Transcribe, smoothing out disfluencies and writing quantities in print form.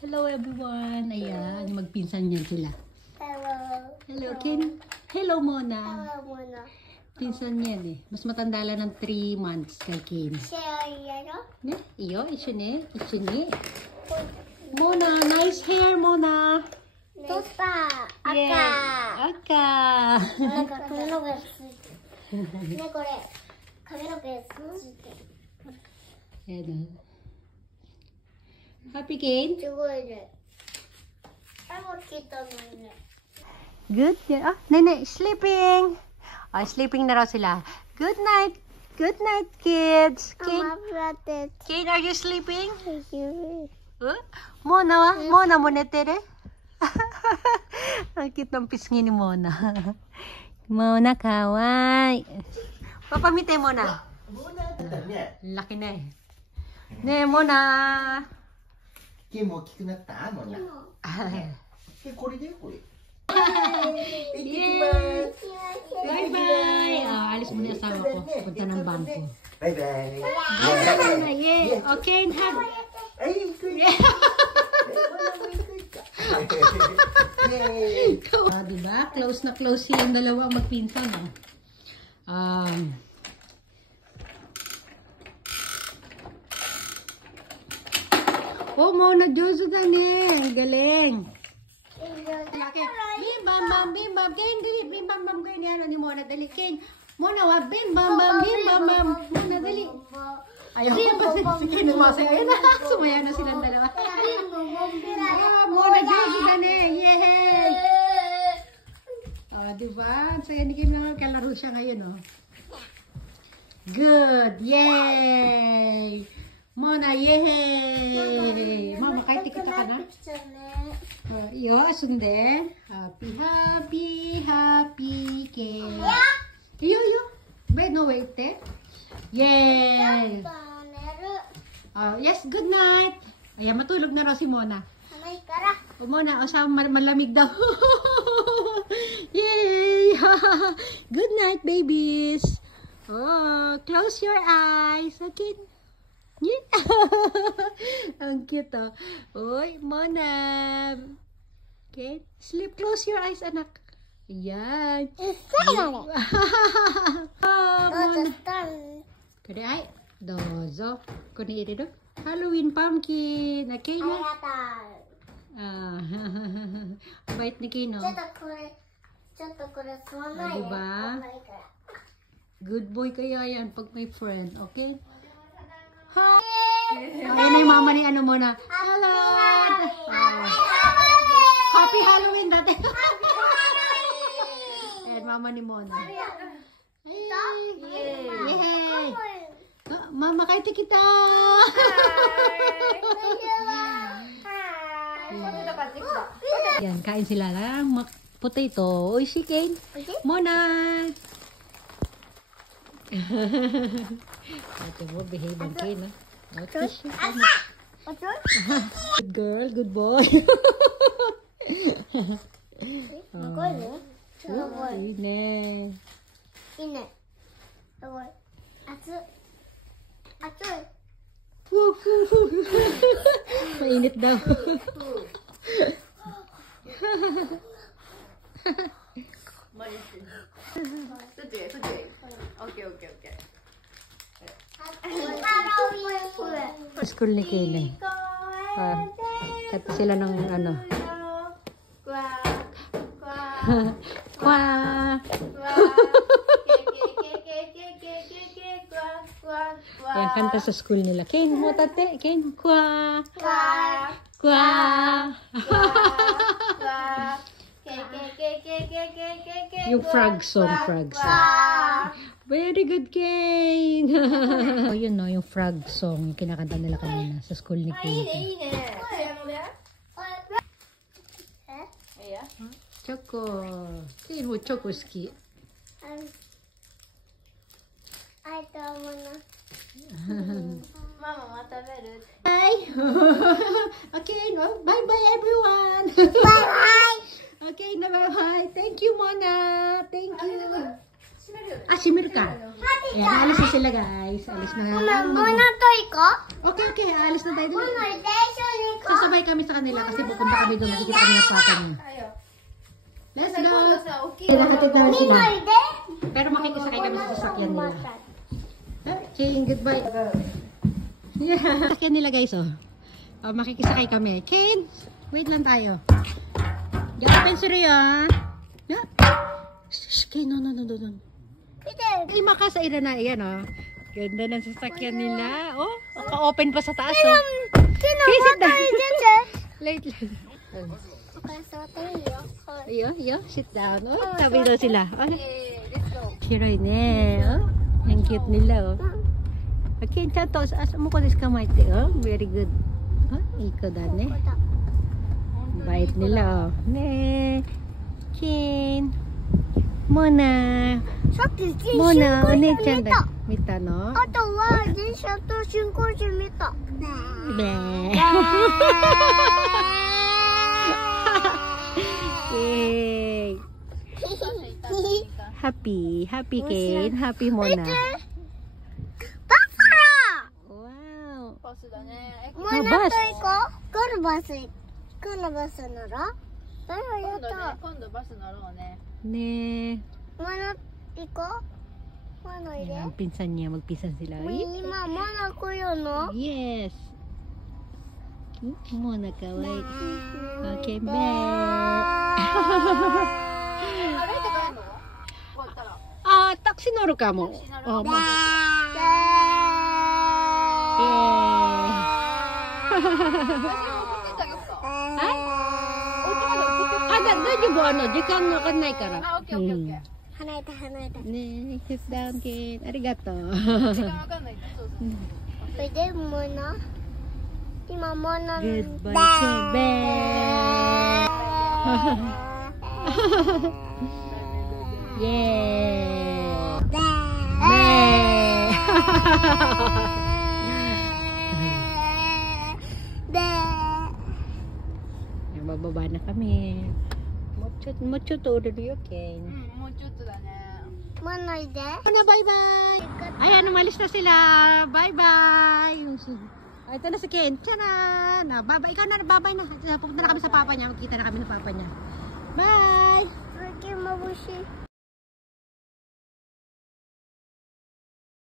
Hello everyone. Ayan, magpinsan niyan sila. Hello. Hello, Ken. Hello, Mona. Hello, Mona. Pinsan niyan eh. Mas matanda lang ng 3 months kay Ken. Siya yero? Ne? Iyo, iso ne. Iso ne. Mona, nice hair, Mona. Papa. Aka. Yeah. Aka. なんか髪の毛ついてる。ね、これ。髪の毛ついてる。 Ayan. Happy, Ken? すごいね。あ、もう切ったのにね。 Good. Ah, nene, sleeping. Ah, sleeping na raw sila. Good night. Good night, kids. Ken, Ken, are you sleeping? Huh? Mona, Mona mo netere? Ang cute ng pisngi ni Mona. Mona, kawai. Papamite Mona. Laki na eh. Ne, Mona. 毛も大きくなったもんな。これでこれ。 Yes. Bye-bye. Ah, alis mo na yung asawa ko. Punta ng bangko. バイバイ。 Yeah. Okay, hug. はい、行く。 Ah, diba? Close na close silang dalawang magpinsan. Oh, Mona, Jojo ka ne. Galing. Laki. Bim bam bam bim bam. Kain dali. Bim bam bam kain yan ni Mona. Dali. Kain. Mona, wa bim bam bam. Bim bam bam. Mona, dali. Ayaw ko pa si Kain sumasaya. Ayun na. Sumaya na silang dalawa. Ah, Mona, Jojo ka ne. Yay! Oh, diba? Saya ni Kim naman kalaro siya ngayon, oh. Good! Yay! Mona, yay! Mama, kahit tikita ka na? Iyo, sunde. Happy, happy, happy cake. Iyo. Wait, no, wait, eh. Yay! Yes, good night. Ayan, matulog na raw si Mona. O Mona, o sa malamig daw. Yay! Good night, babies. Oh, close your eyes. Okay. Yeah. Ang cute, oh. Oy, Mona. Okay. Sleep. Close your eyes, anak. Ayan. Oh, Mona. Kaya ay. Dozo. Kuni iri do. Halloween pumpkin. Okay na. Bait ni Kino. ちょっとこれ吸わないで。 Diba? Good boy kaya yan pag may friend. Okay? Ha! Ayan na yung mama ni ano muna. Hello! Happy Halloween dati. Ayan, mama ni Mona. Yay! Mama, kahit kita! Yan, kain sila lang. Potato. Uy, si Kane. Mona! Ate mo, behave ang Kane, ha? Good girl, good boy.いいね。Mainit daw. School ni Kayla. Kata sila ng ano. Kwa. Yan, kanta sa school nila. Kane, mo tate. Kane, kwa. Kwa. Yung frog song, frog song. Very good, Kane. Oh, yun no, yung frog song. Yung kinakanta nila kanina sa school ni Kane. Choco. Kane mo, Choco ski. Mama, mataberu. Bye. Okay, no? Bye-bye, everyone. Bye-bye. Okay, na bye-bye. Thank you, Mona. Thank you. Ah, shimiru ka. Ayan, alis na sila, guys. Alis na. Muna to iko? Okay, alis na tayo. Muna, desyo ni ko. Sasabay Sasakay kami sa kanila kasi pupunta kami doon. Makikita kami ng papa niya. Let's go! Nakatid na sila. Pero makikisakay kami sa sasakyan nila. King, goodbye. Yeah. Sasakyan nila guys, oh. Makikisakay kami. King, wait lang tayo. Diyan open suri, ah. Yeah. Shh, King, no. Lima ka sa ina na, yan, oh. Ganda ng sasakyan nila. Oh, ka-open pa sa taas, oh. Visit na. Late lang. Yo, sit down. Oh, sabi daw sila. Shiroy ne. Oh, ang cute nila, oh. Okay, chato. Asa mo ko desu ka, maite? Oh, very good. Oh, iko da ne. Bait nila, oh. Ne. Kin. Mona. Mona, o姉ちゃんだ。見たの？あとは電車と新幹線見た。Yay! Happy Ken, happy Mona. バスだ。 Wow. もうなんと行こう。今度バス乗ろう。やった。今度バス乗ろうね。Ne. もう行こう。もういで。 Ang pinsan niya, magpinsan sila. 今もう来るの？ Yes. Mona kawaii. Okay, babe. 歩いて帰るの？終わったら。Ah, taxi乗るかも。Oh, mo. Ay? Dajo mo ano, jikan no kanay kara. Ah, okay. 離れた。 Ne, sit down, Ken. Arigato. 時間わかんないんだ。そうそう。それでもな。今もな。 Goodbye, Ken. Yeah. Bababa na kami. Mucho to ulo niyo, Ken. もうちょっとだね。もういで。Ano, bye-bye! Ayan, umalis na sila. Bye-bye! Ito na si Ken. Tcharan! Bye-bye. Ikaw na, bye-bye na. Pupunta na kami sa papa niya. Magkita na kami ng papa niya. Bye! Mabushi.